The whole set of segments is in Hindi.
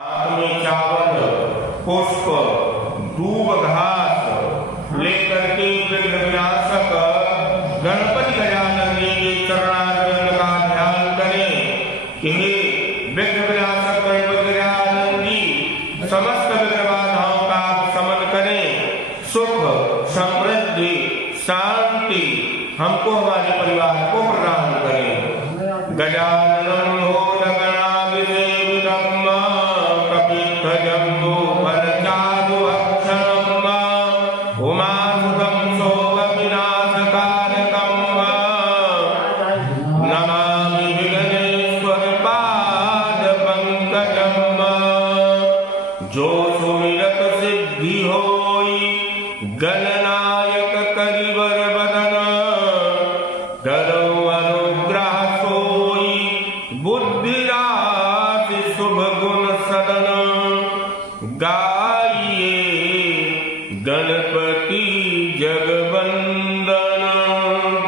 हाथ में चावल पुष्प दूब घास लेकर के विघ्न विनाशक गणपति गजानन जी के चरणारविंद का ध्यान करें कि हे विघ्न विनाशक गणपति गजानन जी समस्त विघ्न बाधाओं का शमन करें, सुख समृद्धि शांति हमको हमारे परिवार को प्रदान करें। गजानन हो जो सुमिरत सिद्धि होई गणनायक करिवर बदन करो अनुग्रह सोई बुद्धि राशि शुभ गुण सदन गाइए गणपति जगवंदन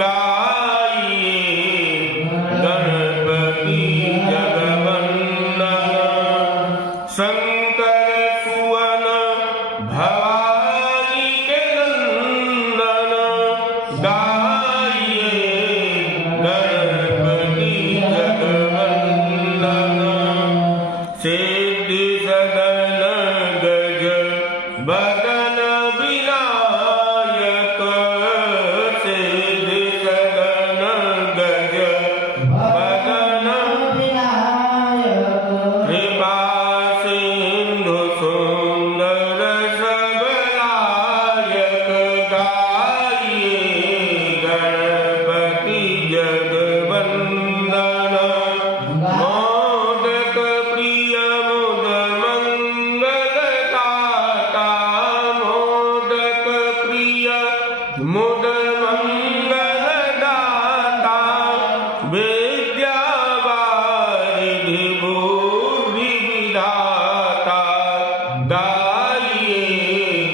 गाइए गणपति जगवंदन शंकर भवानी के नंदन गाइए गणपति जगवंदन सिद्धि सदन गज बदन विनायक सिद्धि सदन गज बदन विनायक कृपा सिंधु सुंदर गणपति जगवंदन मोदक प्रिय मुद मंगल दाता मोदक प्रिय मुद मंगल दाता विद्या वारिधि बुद्धि विधाता गाइए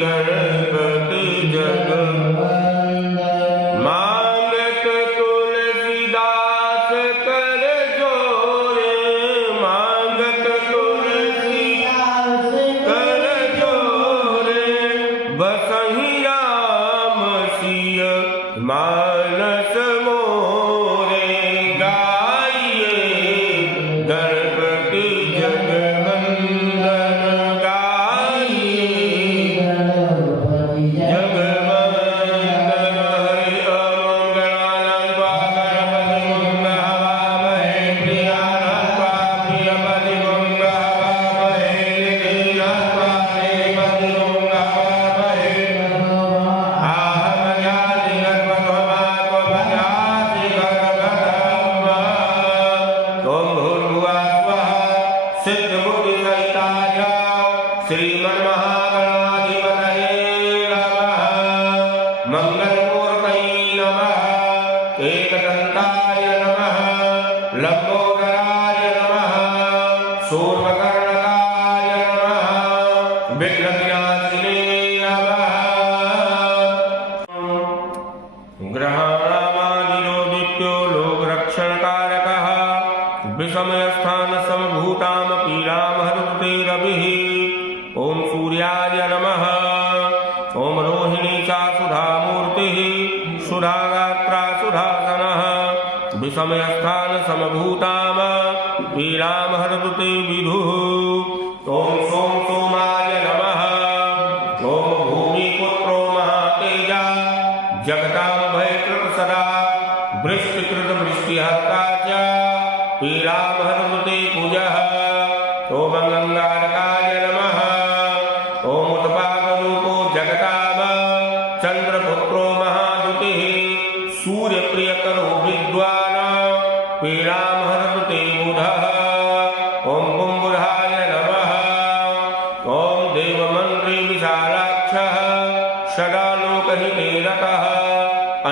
गणपति जगवंदन मांगत तुलसीदास कर जोरे मांगत तुलसीदास कर जोरे बसहि राम सिय मानस मोरे गाइए गणपति जगवंदन गाइए गणपति जगवंदन हरि ओम गणानां गणपतिं हवामहे प्रियानां प्रियपतिं हवामहे दीनां प्रियपतिं हवामहे आहमयानि गणपतोमाको भजाति गणपतम् ओम भूर्भुवः स्वः सिद्धबुद्धिसहिताय श्रीमन्महागणाधिपतये नमः मंगलमूर्तये नमः एकदन्ताय नमः लंबोदराय नमः शूर्पकर्णकाय नमः विघ्नविनाशिने नमः ग्रहाणामादिरोदित्यो लोकरक्षणकारकः विषमयस्थानसमभूतां पीडां हरते रविः ओम सूर्याय नमः ओम रोहिणी चा सुधामूर्तिः सुधागात्रा सुधासनः विषमयस्थानसमभूतां पीडां हरते विदुः ओम सोम सोमाय नमः ओम भूमिपुत्रो महातेजा जगतां भयकृत सदा वृष्टिकृत वृष्टिहर्ता च पीडां हरते कुजः ओम गंगारकाय नमः ओम उत्पादरूपो जगताम चंद्रपुत्रो महादुतिः सूर्यप्रियकरो विद्वान् पीडां हरते बुधः ओम कुम्भुधाय नमः ओम देवमन्त्री विशालाक्षः षडालोकहिते रतः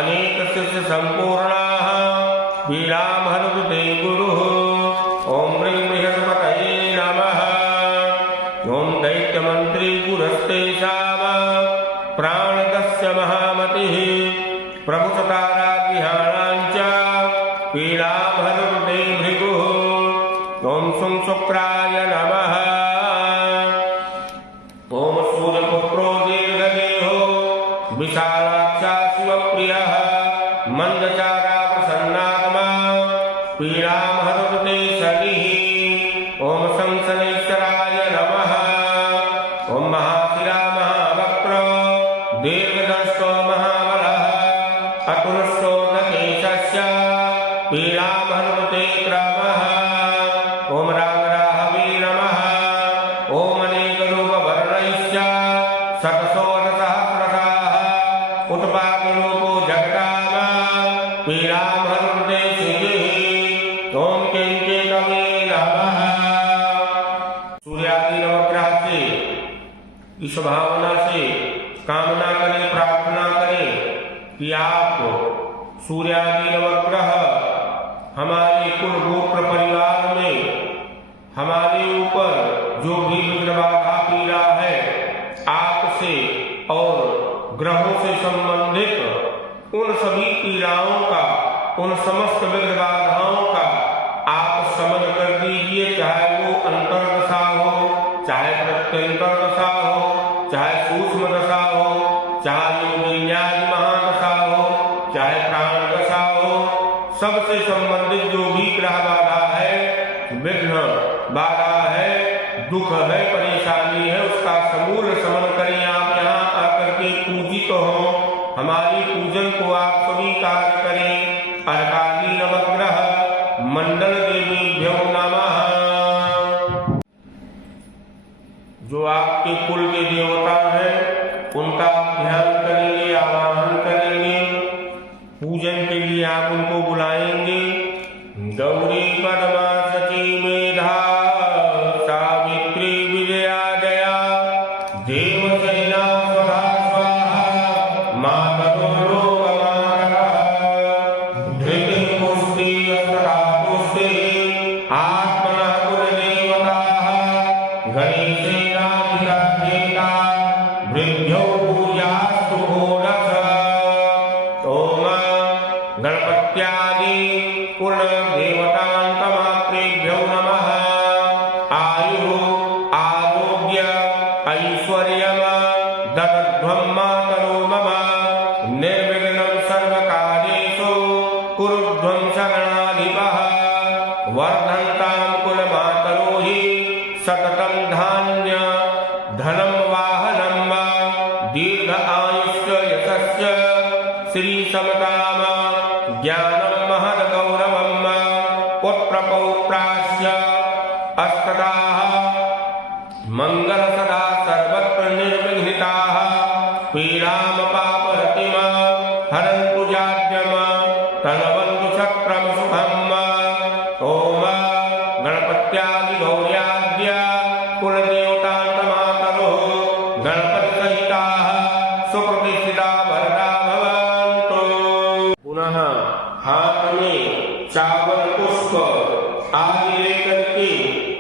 अनेकशिष्य सम्पूर्णाः पीडां हरते गुरुः ओम ह्रीं बृहस्पतये नमः ओम दैत्यमन्त्री गुरस्तेषां प्राणदस्य महामतिः प्रभुसताराज्ञाणां च पीडां हरते भृगुः ओम शुक्राय नमः। शतसोऽसहस्रशाः उत्पादरूपो जगताम पीडां हरते सिद्धिः ॐ किंचितवे नमः। सूर्यादि नवग्रह से इस भावना से कामना करें, प्रार्थना करें कि आप सूर्यादि नवग्रह हमारे कुल गोत्र परिवार में हमारे ऊपर जो भी विघ्न बाधा पीड़ा है आपसे और ग्रहों से संबंधित उन सभी पीड़ाओं का, उन समस्त विघ्न बाधाओं का आप समझ कर दीजिए। चाहे वो अंतर्दशा हो, चाहे प्रत्यंतर दशा हो, चाहे सूक्ष्म दशा हो, चाहे योगिन्यादि महादशा हो, चाहे प्राण दशा हो, सबसे संबंधित जो भी ग्रह बाधा है, विघ्न बाधा है, दुख है, परेशानी है, उसका समूल शमन करें। आप यहाँ आकर के पूजित हो, हमारी पूजन को आप स्वीकार करें। अर्कादि नवग्रह मंडल देवीभ्यो नमः। जो आपके कुल के देवता हैं उनका ध्यान करेंगे, आवाहन करेंगे। पूजन के लिए आप उनको बुलाएंगे। गौरी पद्मा सची मेधा सावित्री विजया दया देवसेना स्वधा स्वाहा मातरो धृति पुष्टि अस्त्रा पुष्टि आत्मना कुलदेवताः गणेशेनाधिका वृद्ध्यो पूजास्तु घोरस। ओम गणपत्यादि पूर्ण देवतान्तमात्रेभ्यो नमः। आयु आरोग्य ऐश्वर्यम ददध्वं मातरो मम निर्विघ्नं सर्वकार्येषु कुरुध्वं शरणाधिपः। वर्धन्तां कुलमातरो हि सततं धान्य धनं वाहनं वा दीर्घ आयुष्च यशश्च श्री समताम ज्ञानं महद्गौरवम् पुत्रपौत्राश्च अस्तदाः मंगल सदा सर्वत्र निर्विघ्निताः पीडां पापरतिम हरन्तु जाड्यम तनवन्तु छत्रं सुखम्। ओम गणपत्यादि गौर्याद्य कुलदेवतान्तमातरो गणपति सहिताः सुप्रतिष्ठिता वरदा भवन्तु। पुनः हाथ में चावल पुष्प आदि लेकर के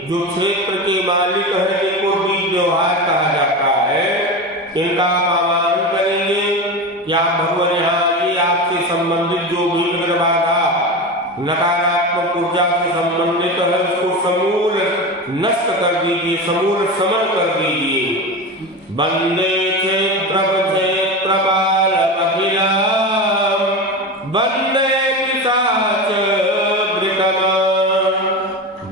जो क्षेत्र के मालिक है इनको बीज व्यवहार कहा जाता है, इनका आप आवाहन करेंगे। या भगवान यहाँ आइए, आपसे संबंधित जो भी विघ्न बाधा नकारात्मक ऊर्जा से संबंधित है उसको समूल नष्ट कर दीजिए, समूल समन कर दीजिए। वंदे क्षेत्रपालमखिलम् वंदे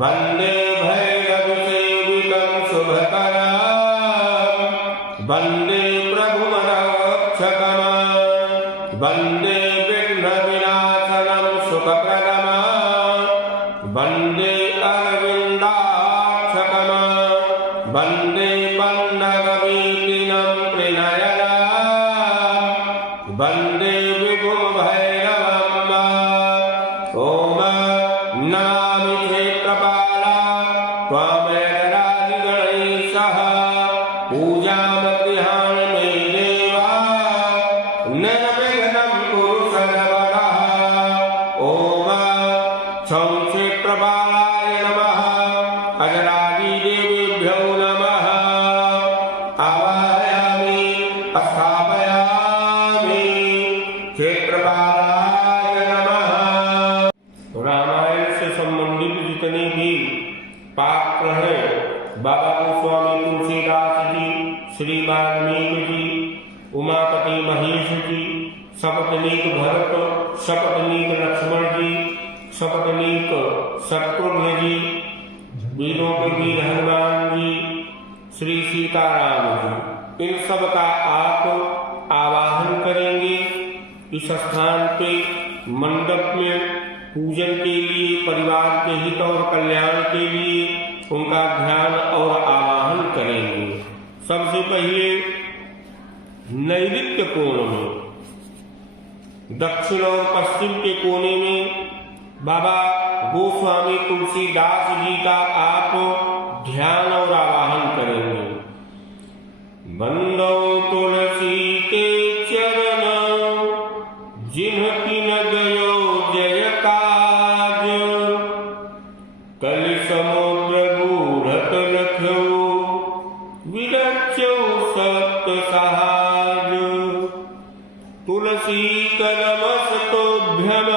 वंदे भैरवसेवितं शुभकरम् वंदे प्रभुमरक्षकम् वंदे विघ्नविनाशनं सुखप्रदम् वंदे अरविन्दाक्षकम् वंदे पन्नगवीतिनं त्रिनयनम् वंदे विभुभैरवम्। ओम नमामि क्षेत्रपाला त्वामेतरादिगणैः पूजामग्रहाण मे देवा निर्विघ्नं कुरु सर्वदा। ओम क्षं क्षेत्रपालाय नमः। अजरादिदेवेभ्यो नमः। आवाहयामि स्थापयामि क्षेत्रपालाय नमः। रामायण से संबंधित जितने भी पात्र हैं, बाबा गोस्वामी तुलसीदास जी, श्री वाल्मीकि जी, उमापति महेश जी, सपत्नीक भरत, सपत्नीक लक्ष्मण जी, सपत्नीक शत्रुघ्न जी, वीरों के वीर हनुमान जी, श्री सीताराम जी, इन सब का आप आवाहन करेंगे। इस स्थान पे मंडप में पूजन के लिए, परिवार के हित और कल्याण के लिए उनका ध्यान और आवाहन करेंगे। सबसे पहले नैऋत्य कोण में, दक्षिण और पश्चिम के कोने में बाबा गोस्वामी तुलसीदास जी का आप ध्यान और आवाहन करेंगे। बंदो तुलसी के चरण जिन्ह किन गयो जय काज, कलि समुद्र बूढ़त लख्यो विरच्यो सप्त सहाज। तुलसी कलमस्तोभ्यम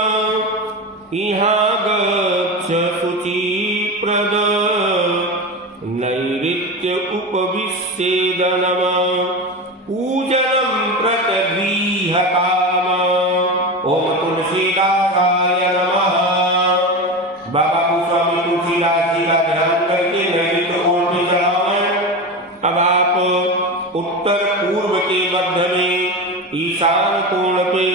इहाँ गच्छ शुचिप्रद, नैऋत्य उपविश्येदनम पूजनम प्रतिगृह्यताम। ओम तुलसीदासाय नमः। बाबा गोस्वामी तुलसीदास जी का ध्यान करके नैऋत्य कोण पे चढ़ाएं। अब आप उत्तर पूर्व के मध्य में ईशान कोण पे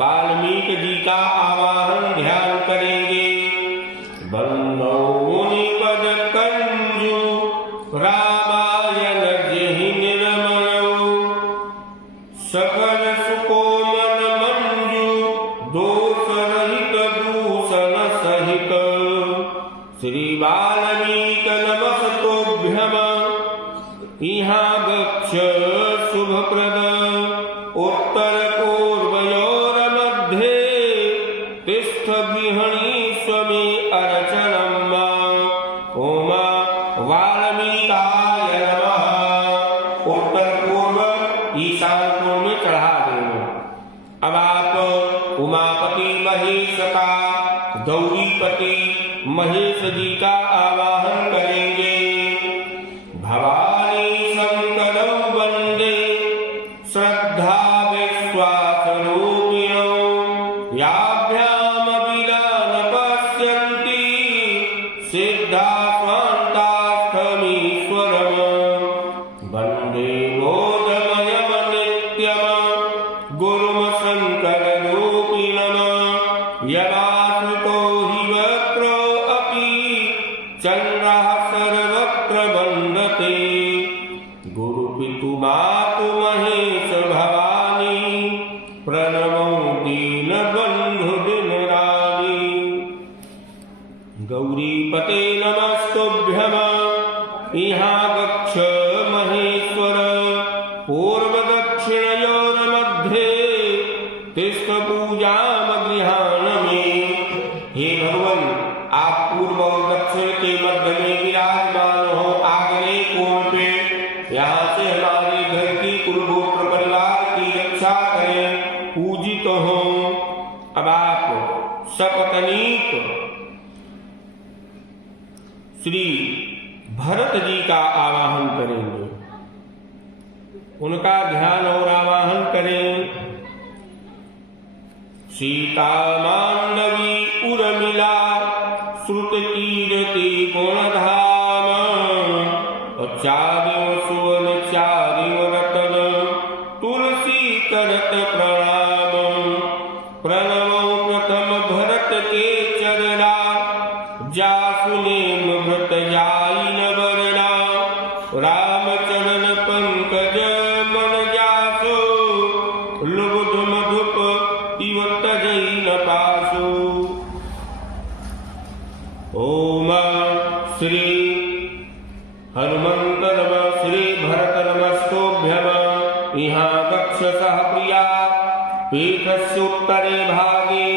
वाल्मीकि जी का आवाहन ध्यान करेंगे। बंदो मुनिपद कंजु रामायण जेहि निर्मल, सकल सुकोमल मंजु दोष रहित दूषण सहित। श्री वाल्मीकि नमस्तोभ्यम इहाँ गच्छ शुभप्रद, उत्तर पूर्वयोर मध्ये तिष्ठ गृहणी स्वमे अर्चनम्। ओम वाल्मीकाय नमः। उत्तर पूर्व ईशान कोण में चढ़ा देंगे। अब आप उमापति महेश का, गौरीपति महेश जी का आवाहन करेंगे। भवानी शंकरौ वंदे श्रद्धा विश्वास रूपिणौ, याभ्याम विलान पश्यन्ति सिद्धा स्वान्तास्थमीश्वरम्। वन्दे बोधमयम नित्यम गुरुम शंकर रूपिणम्, यवाश्रितो हि वक्रो अपि चन्द्रः सर्वत्र वन्दते। गुरु पितु मातु महेश भवानी, प्रणमो दीन बंधु दिन रानी। गौरीपते नमस्तुभ्यम इहाँ गच्छ महेश्वर, पूर्व दक्षिणयोर मध्ये तिष्ठ पूजाम गृहाण में। हे भगवान, आप पूर्व और दक्षिण के मध्य में विराजमान हो आग्नेय कोण पे। यहाँ से हमारे घर की कुलगोत्र परिवार की रक्षा करें, पूजित हो। अब आप सपत्नीक श्री भरत जी का आवाहन करेंगे, उनका ध्यान और आवाहन करें। सीता मांडवी उर्मिला श्रुत कीर्ति गुणधाम, चारिव सुवन चारिव रतन तुलसी करत प्रणाम। प्रणमो प्रथम भरत के चरणा, जासुने मृत जाई न वरणा। राम चरण पंकज मन जासो, लुब्ध मधुप इव तजई न पासो। ओम श्री हनुमंत नमः श्री भरत नमस्तोभ्यम इहाँ गच्छ सह प्रिया, पीठस्य उत्तरे भागे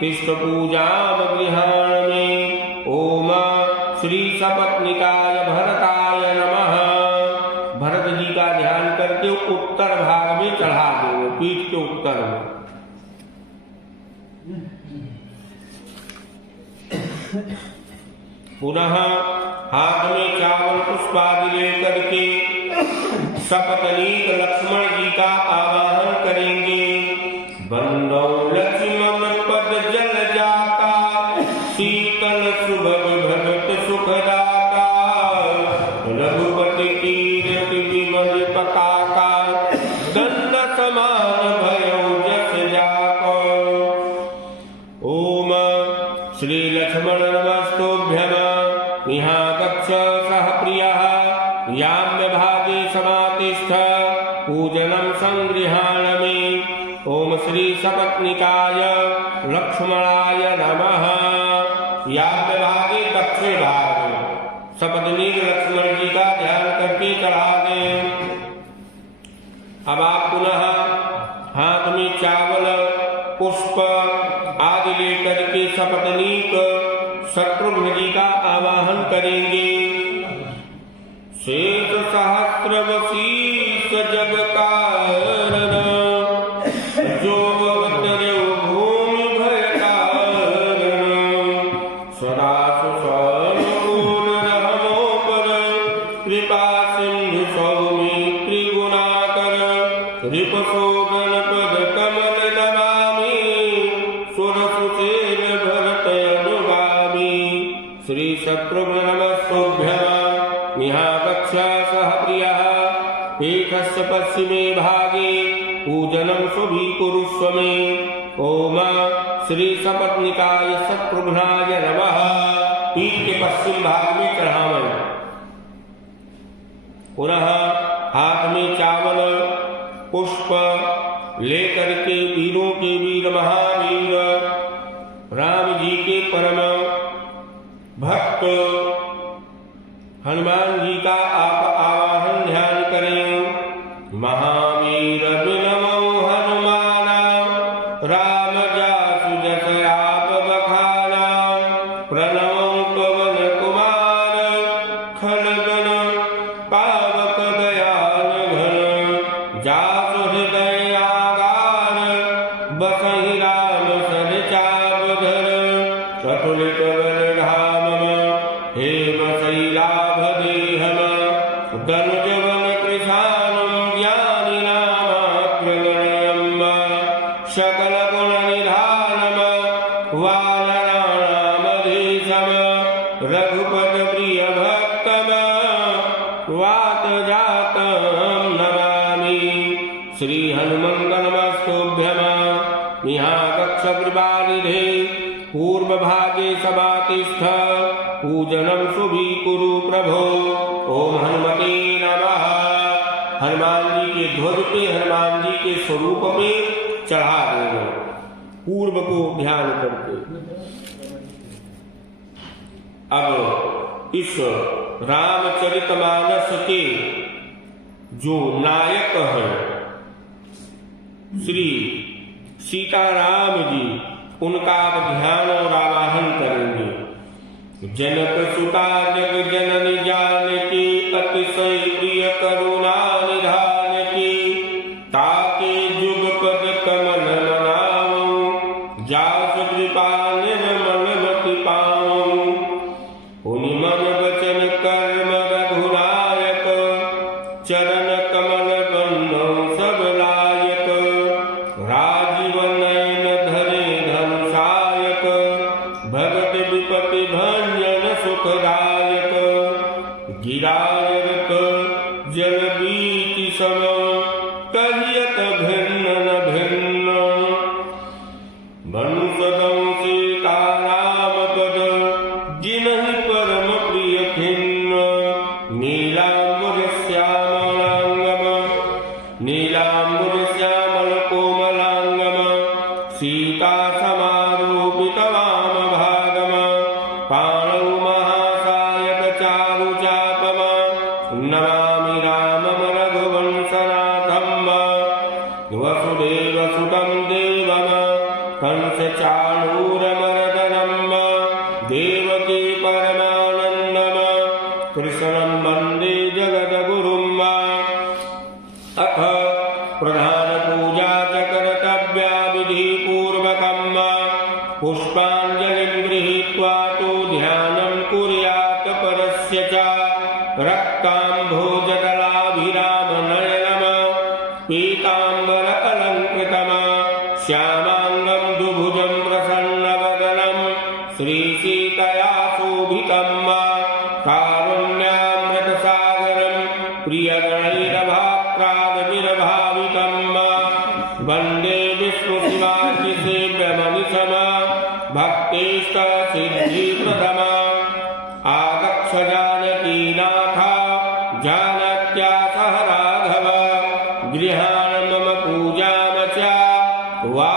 तिष्ठ पूजाम गृहाण में। ओम श्री सपत्निकाय भरताय नमः। भरत जी का ध्यान करके उत्तर भाग में चढ़ा दो, पीठ के उत्तर में। पुनः हाथ में चावल पुष्पादि लेकर के सपत्नीक लक्ष्मण जी का आवाहन करेंगे। बंदो लक्ष्मण पद जल जाता, शीतल सुभग भगत सुखदाता। रघुपति कीरति विमल पताका, दंड समान भयो जस जाको। ओम श्री लक्ष्मण नमस्तोभ्यम इहाँ गच्छ सह प्रियः, याम्य भागे समातिष्ठ पूजनम श्री सपत्निकाय लक्ष्मणाय नमः। याज्ञ भागे दक्षिण भाग में सपत्नीक लक्ष्मण जी का ध्यान करके चढ़ा दें। अब आप पुनः हाथ में चावल पुष्प आदि लेकर के सपत्नीक शत्रुघ्न जी का आवाहन करेंगे। शेष सहस्रवशीष जग कारण जो अवतरे भूमि भय कारण सदा सुसनुकूल रहमोपर कृपा सिंधु सौमित्री गुणाकर रिपशोभन पद कमल नमामि सुरसुसेन भरत अनुगामी। श्री शत्रुघ्न नमस्तुभ्यं निहागच्छ सह प्रियः पीठस्य पश्चिमे भागे पूजनं शुभीकुरुष्व मे। ओम श्री सपत्निकाय शत्रुघ्नाय नमः। पीठ के पश्चिम भाग में चढ़ावन। पुनः हाथ में चावल पुष्प लेकर के वीरों के वीर महावीर राम जी के परम भक्त हनुमान जी का आप आवाहन ध्यान करें। महावीर बिनमो हनुमाना राम जासु जस आप बखाना प्रणमो पवन कुमार खलगन पावक दयाल घन जासु हृदय आगार बसहि राम सर चापधर अतुलित बलधाम हेम शैलाभ देहम धनुजवन कृशानं ज्ञानिनामाग्रगण्यं सकल गुण निधानम वानराणामधीशम रघुपत प्रिय भक्तम वात जातं नमामि। श्री हनुमंगलमस्तुभ्यं निहागच्छ कृपानिधे पूर्व भागे समातिष्ठ पूजनं शुभीकुरु प्रभो। ओम हनुमते नमः। हनुमान जी के ध्वज पे हनुमान जी के स्वरूप पे चढ़ा देना पूर्व को ध्यान करके। अब इस रामचरितमानस के जो नायक हैं श्री सीताराम जी, उनका आप ध्यान और आवाहन करेंगे। जनक सुता जग जननी जानकी अतिशय प्रिय करुणा निधान की ताके जुग पद कमल मनाऊं जासु कृपा निर्मल मति पाऊं। उनि मन वचन कर्म रघुनायक चरण कमल बंधो सब लायक राजीव नयन धरे धनुषायक भगत विपति भंजन सुखदायक गिरायक जल बीति सम कहियत भिन्न न भिन्न बंसदं सीताराम पद जिनहि परम प्रिय खिन्न नीलांबर श्यामल कोमलांगम सीता समारोपित वाम भागम पाणौ महासायक चारु चापम नमामि रामम रघुवंशनाथम वसुदेव सुतं देवम कंस चाणूरमर्दनम देवकी परमानंदम कृष्णं वन्दे जगद्गुरुम्। अथ प्रधान पूजा च कर्तव्या विधि पूर्वकम् पुष्पाञ्जलिं गृहीत्वा तु ध्यानं कुर्यात् परस्य च रक्ताम्भोजदलाभिराम नयनम पीताम्बर अलङ्कृतम श्यामाङ्गं दुभुजं प्रसन्नवदनं श्रीसीतया शोभितम् कारुण्यामृतसागरं प्रियगणैरभाक्रादविर्भावितम् वन्दे विष्णुशिवाजिसेव्यमनिशम भक्तेष्ट सिद्धिप्रदम आगच्छ जानकीनाथा जानक्या सह राघव गृहाण मम पूजाम च वा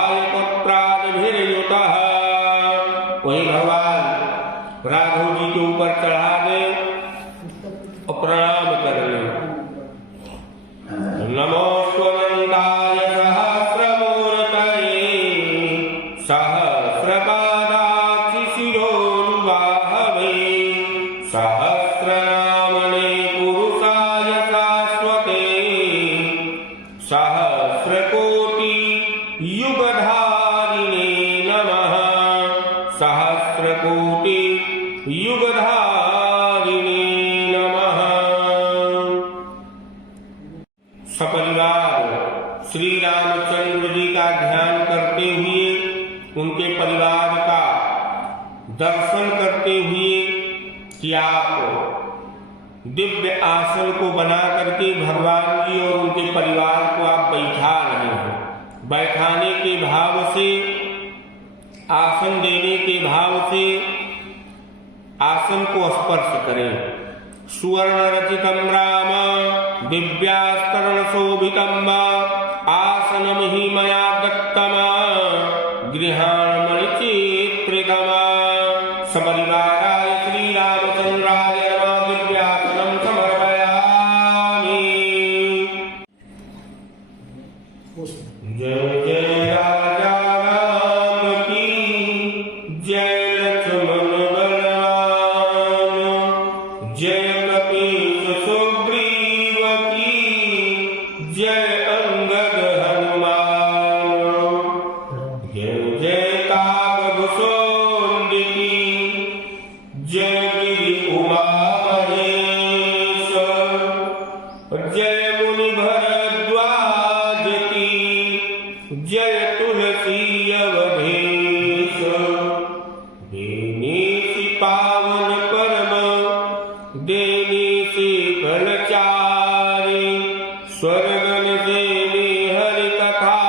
सपरिवार श्री रामचंद्र जी का ध्यान करते हुए, उनके परिवार का दर्शन करते हुए कि आप दिव्य आसन को बना करके भगवान जी और उनके परिवार को आप बैठा रहे हैं। बैठाने के भाव से, आसन देने के भाव से आसन को स्पर्श करें। सुवर्ण रचितम राम दिव्यास्तरण शोभितम आसनम ही मया दत्तम गृहाण चित्रितम सपरिवाराय श्री रामचंद्राय दिव्यासनम समर्पयामि। जय जय राजा राम की जय, लक्ष्मण बलराम जय, कपीश सुग्रीव की जय, अंगद हनुमान जय जय कागभूषण की जय, गिरि उमा महेश जय, मुनि भरद्वाज की जय, तुलसी अवधेश देनेसी पावन परम देनेसी फलचारी स्वर्गन देने हरि कथा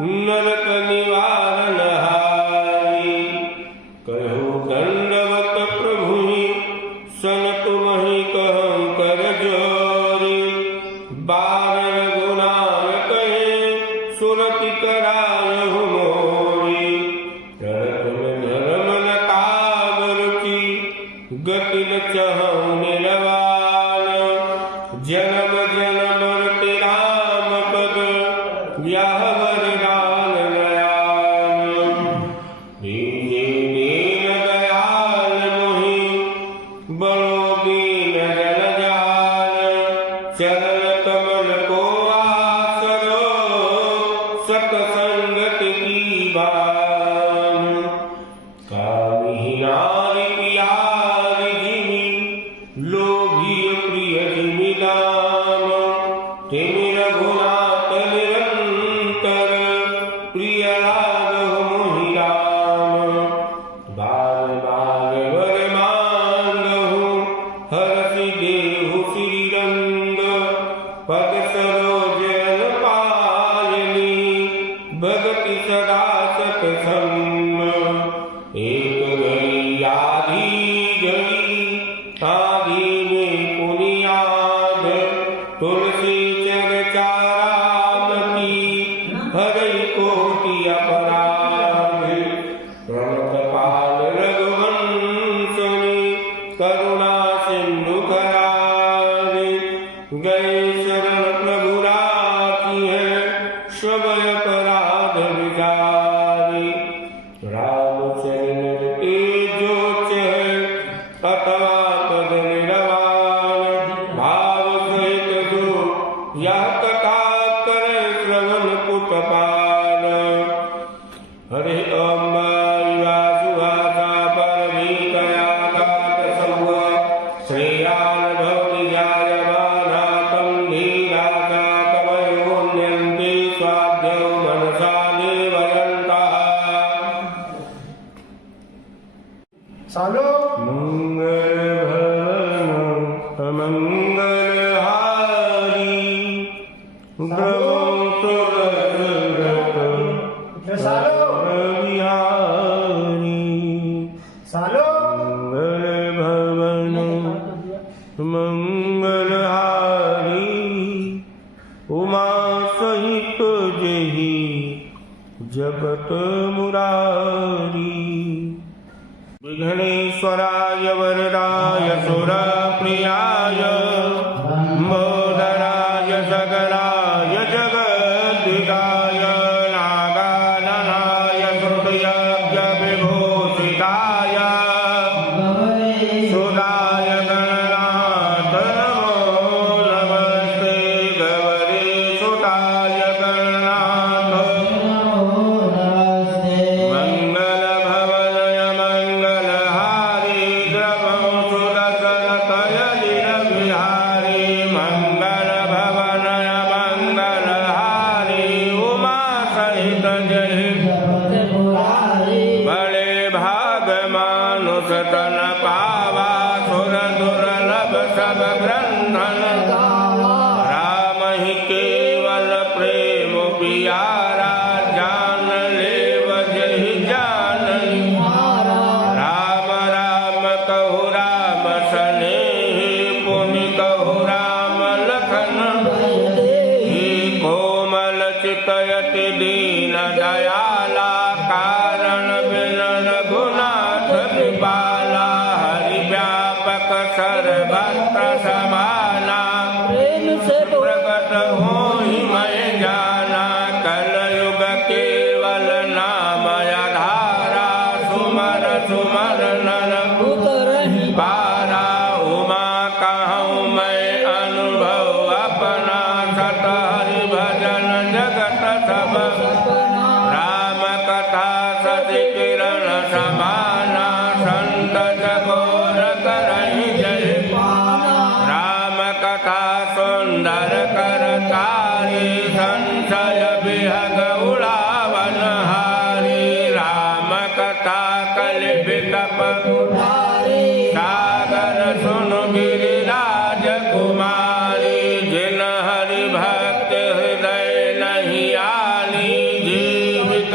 नरक निवारण हारी कहो दंडवत प्रभु सन तुम्हि कहं कर जोरी बारह गुनान कहे सुरति करायहु मोरी धर्म न काम रुचि गति न चहु निरवान जन्म जन्म रति राम पद यह वरदान नयान दीन दीन दयाल मोहि बड़ो दीन जन जान चरण कमल को आसरो सतसंगत की बान कामी नारी प्यारी जिमि लोभी प्रिय जिमि दाम तिमि रघुनाथ निरंतर प्रिय लागहु मोहि राम बार बार वर मांगहु हरषि देहु श्री रंग पद सरोज पायनी भगति सदा सतसंग एक घड़ी आधी में पुनियाद तुलसी चर्चा राम की हरई कोटि अपराध प्रणतपाल रघुवंशनी करुणा सिंधु करारे गए शरण प्रभु राखी है सब अपराध विचारे रामचंद्र के जोच है अथवा पद निरवान भाव सहित जो यह कथा करे श्रवण कुटपाल हरे अम्बा सुहासा परमीतया गात सौवा श्रेयान भवति जायमाना तं धीरासा कवयो न्यन्ते स्वाध्यो मनसा निवयन्तः सालो मंगल भवन अमंगल हारी प्रभु तुरत सालो बिहारी सालो मंगल भवन मंगल हारी उमा सहित जही जगत मुरारी विघ्नेश्वराय वरदाय सुरप्रियाय मोदराय सकलाय जगद्विदाय नागाननाय श्रुतयज्ञ विभूषिताय सुदाय गणनाथ नमो नमस्ते गौरी सुताय गणनाथ मंगल भवनय मंगल हारी द्रवं सुदर्शन तय बिहारी मंगल धन राम ही केवल प्रेम पियारा जान ले वजहि जानहि राम राम कहु राम सनेहि पुनि कहु राम लखन कोमल चितयति दीन दयाला कारण बिन रघुनाथ कृपाला हरि व्यापक सर्वत्र समाना प्रगट होहि मैं जाना कलयुग केवल नाम आधारा सुमर सुमर नर पारा उमा कहूँ मैं अनुभव अपना सत हरि भजन जगत सब राम कथा सति किरण समाना संत जगोर करहि जय राम कथा सुंदर करतारी संशय विहग उड़ावन हारी राम कथा कलिबिकप सागर सुनु गिरिराज कुमारी जिन हरि भक्त हृदय नहीं आनी जीवित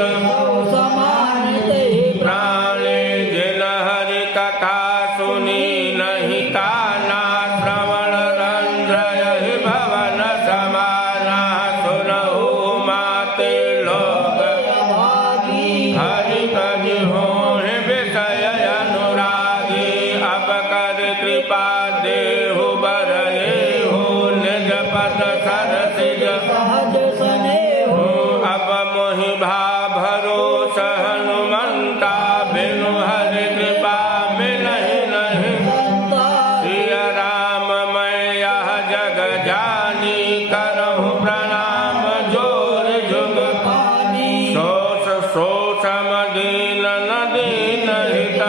प्राणी जिन हरि कथा सुनी नहीं काना श्रवण रंध्रयहि भवन समाना सुनहु माते लोग हरि कहि होहि विषय अनुरागी अब कर कृपा देहु बरये हो निज पद सरसिज अब मोहि भरोस हनुमंता बिनु हरि कृपा मिलहि नहीं सिया राम मैं यह जग जानी करहु प्रणाम जोर जुग सोस सोस मदीन नदीन हित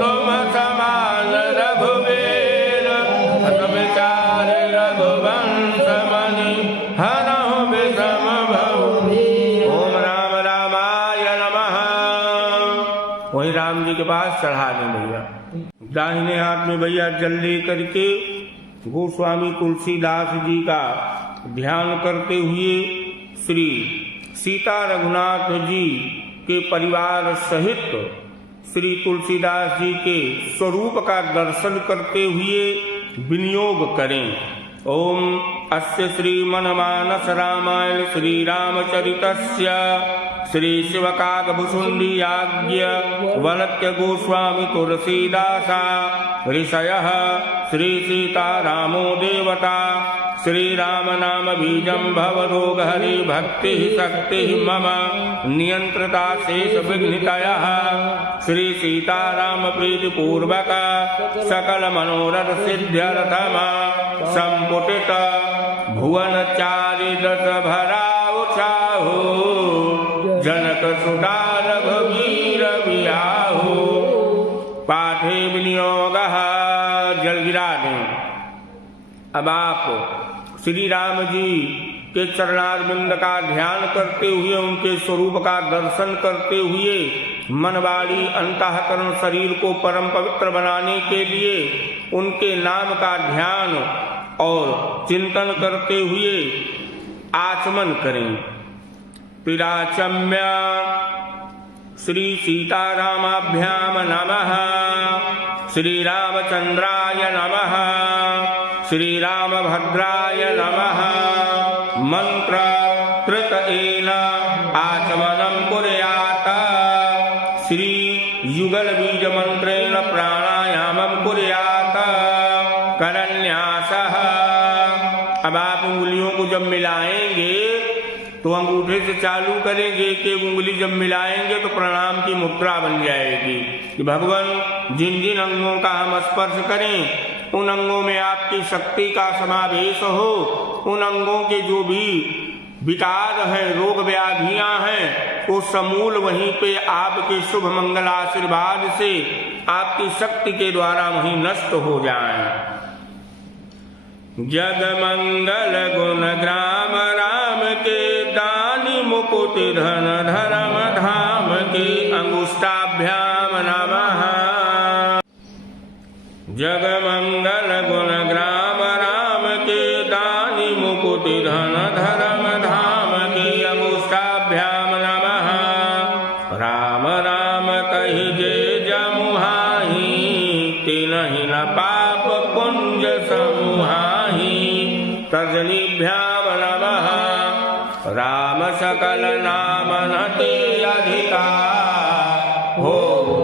तुम समान रघुवीर अस विचार रघुवंश मणि हरहु विषम भव ओम राम रामाय नमः। वही राम जी के पास चढ़ा दें भैया। दाहिने हाथ में भैया जल ले करके गोस्वामी तुलसीदास जी का ध्यान करते हुए श्री सीता रघुनाथ जी के परिवार सहित श्री तुलसीदास जी के स्वरूप का दर्शन करते हुए विनियोग करें। ओम अस्य श्रीमन्मानस रामायण श्री रामचरितस्य श्री शिवकाकभुषुण्डियाज्ञ वलक्य गोस्वामी तुलसीदासा ऋषयः श्री सीतारामो देवता श्री राम नाम बीजं भवरोग हरि भक्ति शक्ति मम नियंत्रता शेष विघ्नितयः श्री सीताराम प्रीति पूर्वक सकल मनोरथ सिद्ध्यर्थम संपुटित भुवन चारि दस भराउ चाहु जनक सुता रघुवीर बियाहु पाठे विनियोग जल गिरा दें। अब आप श्री राम जी के चरणारविंद का ध्यान करते हुए उनके स्वरूप का दर्शन करते हुए मनवाड़ी अंतःकरण शरीर को परम पवित्र बनाने के लिए उनके नाम का ध्यान और चिंतन करते हुए आचमन करें। पिराचम्य श्री सीतारामाभ्याम नमः श्री रामचंद्राय नमः श्री रामभद्राय नमः मंत्र कृत एन आचमनं कुर्यात् श्री युगल बीज मंत्रेण प्राणायामं कुर्यात् करन्यासः। अब आप उंगलियों को जब मिलाएंगे तो अंगूठे से चालू करेंगे कि उंगली जब मिलाएंगे तो प्रणाम की मुद्रा बन जाएगी कि भगवान जिन जिन अंगों का हम स्पर्श करें उन अंगों में आपकी शक्ति का समावेश हो, उन अंगों के जो भी विकार है रोग व्याधियां हैं वो समूल वहीं पे आपके शुभ मंगल आशीर्वाद से आपकी शक्ति के द्वारा वहीं नष्ट हो जाएं। जग मंगल गुण ग्राम राम के दानी मुकुट धन धर्म धाम के अंगुष्ठाभ्याम नमः। जग मंगल गुण ग्राम राम मुकुति धन धर्म धाम की अमुष्टाभ्याम नमः। राम राम कहि जे जमुहाहि तिनहि न पाप पुंज समुहाहि तजनिभ्याम नमः। राम सकल नाम नते अधिका हो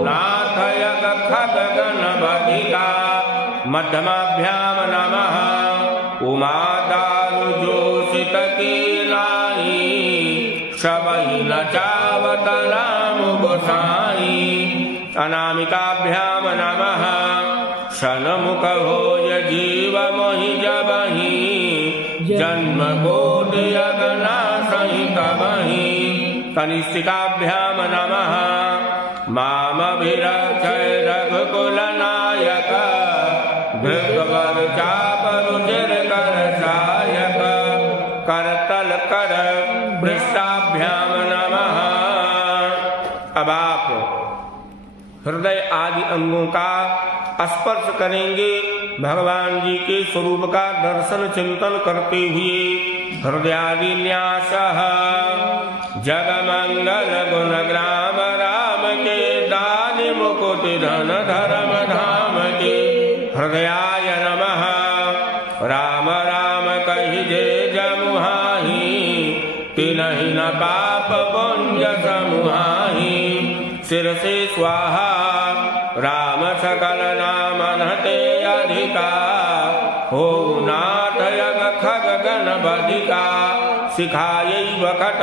नाथ यग खग गण बधिका मध्यमाभ्याम नमः। उमा दारु जोषित की लाई सबहि नचावत राम गोसाई अनामिकाभ्याम नमः। सन्मुख भोज जीव मोहि जबहि जन्म कोटि अगना सहित बहि कनिष्ठिकाभ्याम नमः। मामभिरक्षय रघुकुल नायक भृगवर चाप रुचिर कर सायक करतल कर पृष्ठाभ्याम नमः। अब आप हृदय आदि अंगों का स्पर्श करेंगे। भगवान जी के स्वरूप का दर्शन चिंतन करते हुए हृदयादि न्यास जगमंगल गुण ग्राम राम के दानि मुकुति धन धर्म धाम के हृदयाय नमः। राम राम कहि जे जमुहाहि तिनहि न पाप पुंज समुहाहि सिर से स्वाहा। राम सकल नाम नते अधिका हो नाथ यग खग गण बधिका सिखायै वखट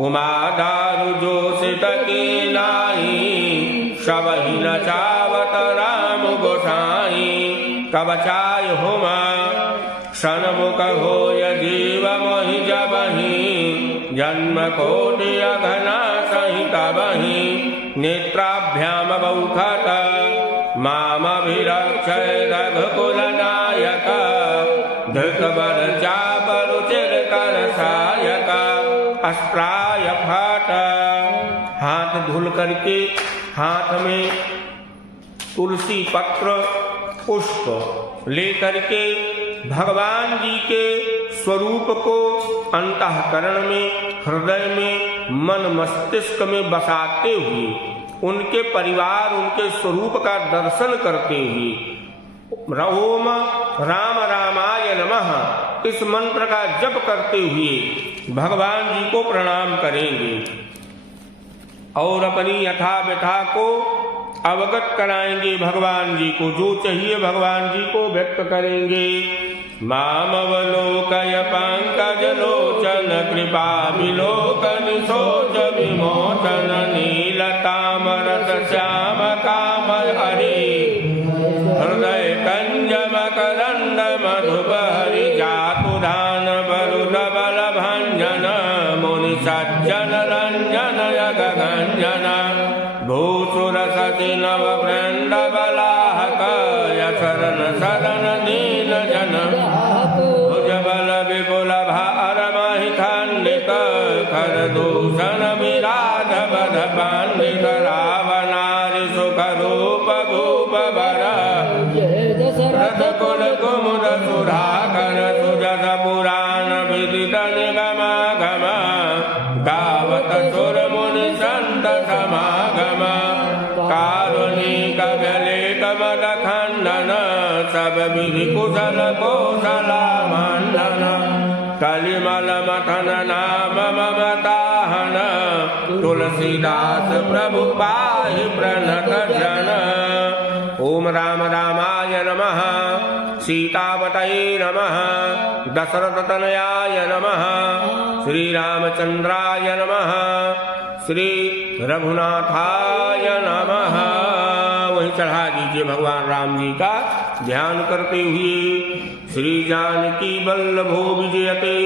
उमा दारु जोषित की लाई सबहि नचावत राम गोसाई कवचाय हुमा। सन्मुख होय जीव मोहि जबहि जन्म कोटि अघना सहित बहि नेत्राभ्याम बौखट मामभिरक्षय रघुकुल नायक धृतवर चाप रुचिर कर सायक अस्त्राय फट। हाथ धुल करके हाथ में तुलसी पत्र पुष्प लेकर के भगवान जी के स्वरूप को अंतःकरण में हृदय में मन मस्तिष्क में बसाते हुए उनके परिवार उनके स्वरूप का दर्शन करते हुए ओम राम रामाय नमः इस मंत्र का जप करते हुए भगवान जी को प्रणाम करेंगे और अपनी यथा व्यथा को अवगत कराएंगे। भगवान जी को जो चाहिए भगवान जी को व्यक्त करेंगे। मामवलोकय पंकज लोचन कृपा विलोकन सोच विमोचन नीलतामरस श्याम काम हरि हृदय कंज मकरंद मधुप हरि जातुधान बरुद बल भंजन मुनि सज्जन रंजन यग गंजन भूसुर सति नव वृंद बलाहक यशरण शरण दीन जन भुज बल विपुल भार महि खंडित खर दूषण विराध बध पांडित रावणारि सुख रूप भूप बर रथ कुल कुमुद सुधाकर सुजस पुराण विदित निगम गम गावत सुर मुनि संत समागम कारुणिक व्यलेक मद खंडन सब विधि कुशल कौशला मंडन कलिमल मथन नाम ममताहन तुलसीदास प्रभु पाहि प्रणत जन। ओम राम रामाय नमः सीतापतये नमः दशरथ तनयाय नमः श्री रामचंद्राय नमः श्री रघुनाथाय नमः। वहीं चढ़ा दीजिए भगवान राम जी का ध्यान करते हुए श्री जानकी वल्लभो विजयते।